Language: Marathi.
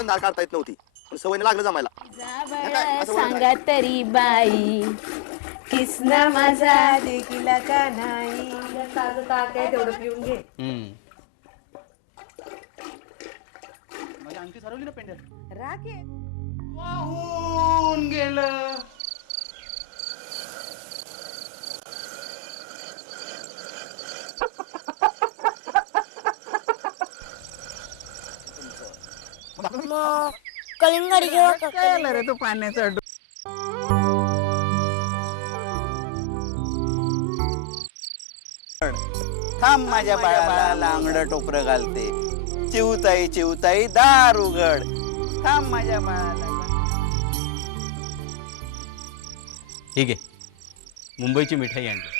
पण धार काढता येत नव्हती, पण सवयने लागलं जमायला. सांगा तरी बाई किसना माझा देखील का नाही. ताजं ताक आहे तेवढं पिऊन घे. माझी अंगठी सरवली ना पेंड्या. राखे वाहून गेलं. कलिंगड काय आलं रे तो पाण्याचा थांब माझ्या बाळाला अंगड टोपरं घालते. चिवताई चिवताई दार उघड. थांब माझ्या बाळाला. ठीक आहे, मुंबईची मिठाई आणली.